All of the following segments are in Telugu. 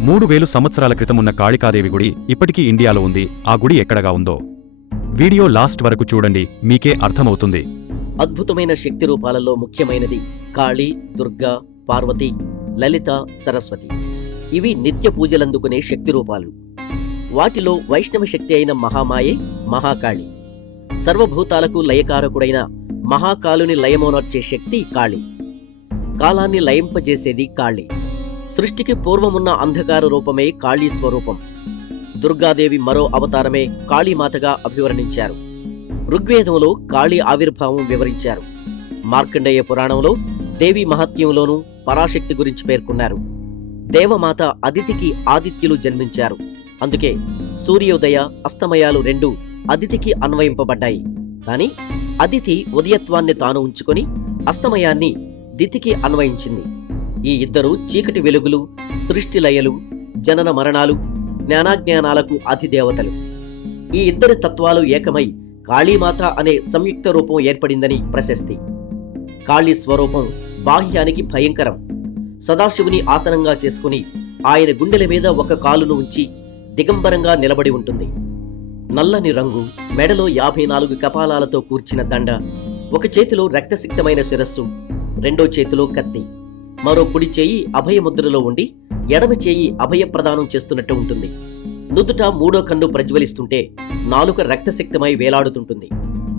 మూడు వేలు సంవత్సరాల క్రితమున్న కాళికాదేవి గుడి ఇప్పటికీ ఇండియాలో ఉంది. ఆ గుడి ఎక్కడగా ఉందో వీడియో లాస్ట్ వరకు చూడండి. మీకే అర్థమవుతుంది. అద్భుతమైన శక్తి రూపాలలో ముఖ్యమైనది కాళీ దుర్గా పార్వతి లలిత సరస్వతి. ఇవి నిత్య పూజలందుకునే శక్తి రూపాలు. వాటిలో వైష్ణవ శక్తి అయిన మహామాయే మహాకాళి. సర్వభూతాలకు లయకారకుడైన మహాకాలుని లయమోనర్చే శక్తి కాళి. కాలాన్ని లయింపజేసేది కాళి. సృష్టికి పూర్వమున్న అంధకార రూపమే కాళీ స్వరూపం. దుర్గాదేవి మరో అవతారమే కాళీమాతగా అభివర్ణించారు. ఋగ్వేదంలో కాళీ ఆవిర్భావం వివరించారు. మార్కండేయ పురాణంలో దేవి మహత్యంలోనూ పరాశక్తి గురించి పేర్కొన్నారు. దేవమాత అదితికి ఆదిత్యులు జన్మించారు. అందుకే సూర్యోదయ అస్తమయాలు రెండు అదితికి అన్వయింపబడ్డాయి. కాని అదితి ఉదయత్వాన్ని తాను ఉంచుకొని అస్తమయాన్ని దితికి అన్వయించింది. ఈ ఇద్దరు చీకటి వెలుగులు సృష్టి లయలు జనన మరణాలు జ్ఞానాజ్ఞానాలకు అధిదేవతలు. ఈ ఇద్దరి తత్వాలు ఏకమై కాళీమాత అనే సంయుక్త రూపం ఏర్పడిందని ప్రశస్తి. కాళీ స్వరూపం బాహ్యానికి భయంకరం. సదాశివుని ఆసనంగా చేసుకుని ఆయన గుండెల మీద ఒక కాలును ఉంచి దిగంబరంగా నిలబడి ఉంటుంది. నల్లని రంగు మెడలో యాభై నాలుగు కపాలాలతో కూర్చిన దండ ఒక చేతిలో రక్తసిక్తమైన శిరస్సు రెండో చేతిలో కత్తి. మరో కుడి చేయి అభయముద్రలో ఉండి ఎడమ చేయి అభయ ప్రదానం చేస్తున్నట్టు ఉంటుంది. నుదుట మూడో కన్ను ప్రజ్వలిస్తుంటే నాలుక రక్తశక్తమై వేలాడుతుంటుంది.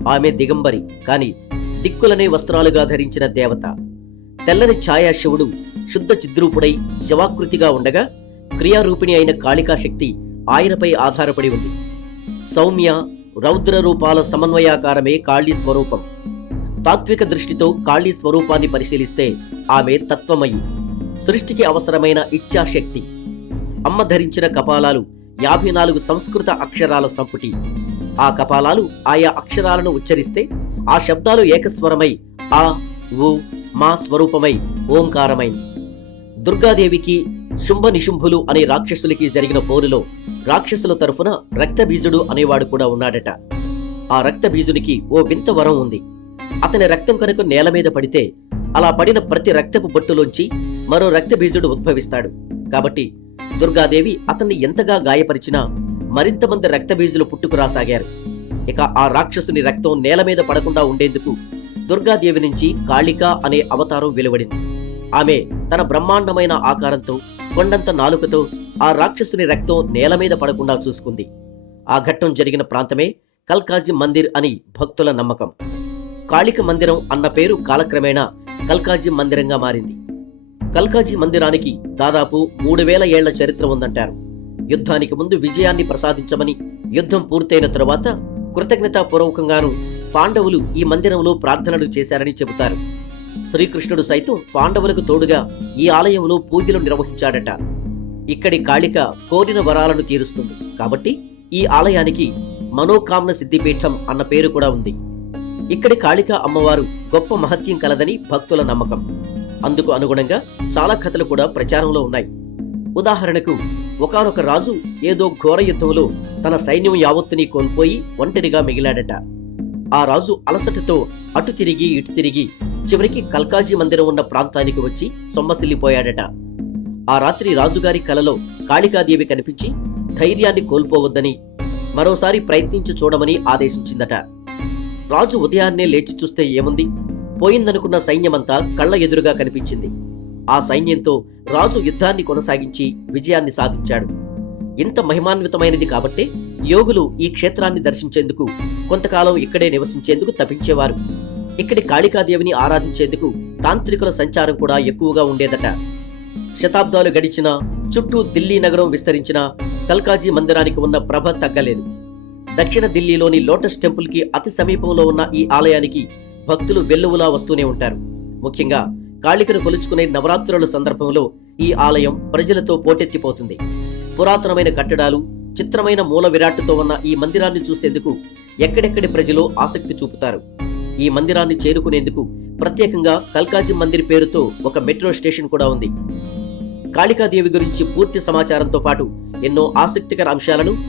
ఆమె దిగంబరి కాని దిక్కులనే వస్త్రాలుగా ధరించిన దేవత. తెల్లని ఛాయా శివుడు శుద్ధ చిద్రూపుడై శవాకృతిగా ఉండగా క్రియారూపిణి అయిన కాళికా శక్తి ఆయనపై ఆధారపడి ఉంది. సౌమ్య రౌద్ర రూపాల సమన్వయాకారమే కాళీ స్వరూపం. తాత్విక దృష్టితో కాళీ స్వరూపాన్ని పరిశీలిస్తే ఆమె తత్వమయి సృష్టికి అవసరమైన ఇచ్ఛాశక్తి. అమ్మ ధరించిన కపాలాలు యాభై నాలుగు సంస్కృత అక్షరాల సంపుటి. ఆ కపాలాలు ఆయా అక్షరాలను ఉచ్చరిస్తే ఆ శబ్దాలు ఏకస్వరమై ఆ ఉ మా స్వరూపమై ఓంకారమైంది దుర్గాదేవికి శుంభ నిశుంభులు అనే రాక్షసులకి జరిగిన పోరులో రాక్షసుల తరఫున రక్తబీజుడు అనేవాడు కూడా ఉన్నాడట. ఆ రక్తబీజునికి ఓ వింత వరం ఉంది. అతని రక్తం కనుక నేల మీద పడితే అలా పడిన ప్రతి రక్తపు బొట్టులోంచి మరో రక్తబీజుడు ఉద్భవిస్తాడు. కాబట్టి దుర్గాదేవి అతన్ని ఎంతగా గాయపరిచినా మరింతమంది రక్తబీజులు పుట్టుకురాసాగారు ఇక ఆ రాక్షసుని రక్తం నేల మీద పడకుండా ఉండేందుకు దుర్గాదేవి నుంచి కాళిక అనే అవతారం వెలువడింది. ఆమె తన బ్రహ్మాండమైన ఆకారంతో కొండంత నాలుకతో ఆ రాక్షసుని రక్తం నేల మీద పడకుండా చూసుకుంది. ఆ ఘట్టం జరిగిన ప్రాంతమే కల్కాజీ మందిర్ అని భక్తుల నమ్మకం. కాళిక మందిరం అన్న పేరు కాలక్రమేణా కల్కాజీ మందిరంగా మారింది. కల్కాజీ మందిరానికి దాదాపు మూడు వేల ఏళ్ళ చరిత్ర ఉందంటారు. యుద్ధానికి ముందు విజయాన్ని ప్రసాదించమని యుద్ధం పూర్తయిన తరువాత కృతజ్ఞతాపూర్వకంగాను పాండవులు ఈ మందిరంలో ప్రార్థనలు చేశారని చెబుతారు. శ్రీకృష్ణుడు సైతం పాండవులకు తోడుగా ఈ ఆలయంలో పూజలు నిర్వహించాడట. ఇక్కడి కాళిక కోరిన వరాలను తీరుస్తుంది. కాబట్టి ఈ ఆలయానికి మనోకామ్న సిద్ధిపీఠం అన్న పేరు కూడా ఉంది. ఇక్కడి కాళికా అమ్మవారు గొప్ప మహత్యం కలదని భక్తుల నమ్మకం. అందుకు అనుగుణంగా చాలా కథలు కూడా ప్రచారంలో ఉన్నాయి. ఉదాహరణకు ఒకనొక రాజు ఏదో ఘోర యుద్ధంలో తన సైన్యం యావత్తుని కోల్పోయి ఒంటరిగా మిగిలాడట. ఆ రాజు అలసటతో అటు తిరిగి ఇటు తిరిగి చివరికి కల్కాజీ మందిరం ఉన్న ప్రాంతానికి వచ్చి సొమ్మసిల్లిపోయాడట. ఆ రాత్రి రాజుగారి కలలో కాళికాదేవి కనిపించి ధైర్యాన్ని కోల్పోవద్దని మరోసారి ప్రయత్నించి చూడమని ఆదేశించిందట. రాజు ఉదయాన్నే లేచి చూస్తే ఏముంది? పోయిందనుకున్న సైన్యమంతా కళ్ళ ఎదురుగా కనిపించింది. ఆ సైన్యంతో రాజు యుద్ధాన్ని కొనసాగించి విజయాన్ని సాధించాడు. ఇంత మహిమాన్వితమైనది కాబట్టే యోగులు ఈ క్షేత్రాన్ని దర్శించేందుకు కొంతకాలం ఇక్కడే నివసించేందుకు తప్పించేవారు ఇక్కడి కాళికాదేవిని ఆరాధించేందుకు తాంత్రికుల సంచారం కూడా ఎక్కువగా ఉండేదట. శతాబ్దాలు గడిచినా చుట్టూ ఢిల్లీ నగరం విస్తరించినా కల్కాజీ మందిరానికి ఉన్న ప్రభ తగ్గలేదు. దక్షిణ ఢిల్లీలోని లోటస్ టెంపుల్కి అతి సమీపంలో ఉన్న ఈ ఆలయానికి భక్తులు వెల్లువలా వస్తూనే ఉంటారు. ముఖ్యంగా కాళికను కొలుచుకునే నవరాత్రుల సందర్భంలో ఈ ఆలయం ప్రజలతో పోటెత్తిపోతుంది. పురాతనమైన కట్టడాలు చిత్రమైన మూల విరాట్టుతో ఉన్న ఈ మందిరాన్ని చూసేందుకు ఎక్కడెక్కడి ప్రజలు ఆసక్తి చూపుతారు. ఈ మందిరాన్ని చేరుకునేందుకు ప్రత్యేకంగా కల్కాజీ మందిర్ పేరుతో ఒక మెట్రో స్టేషన్ కూడా ఉంది. కాళికాదేవి గురించి పూర్తి సమాచారంతో పాటు ఎన్నో ఆసక్తికర అంశాలను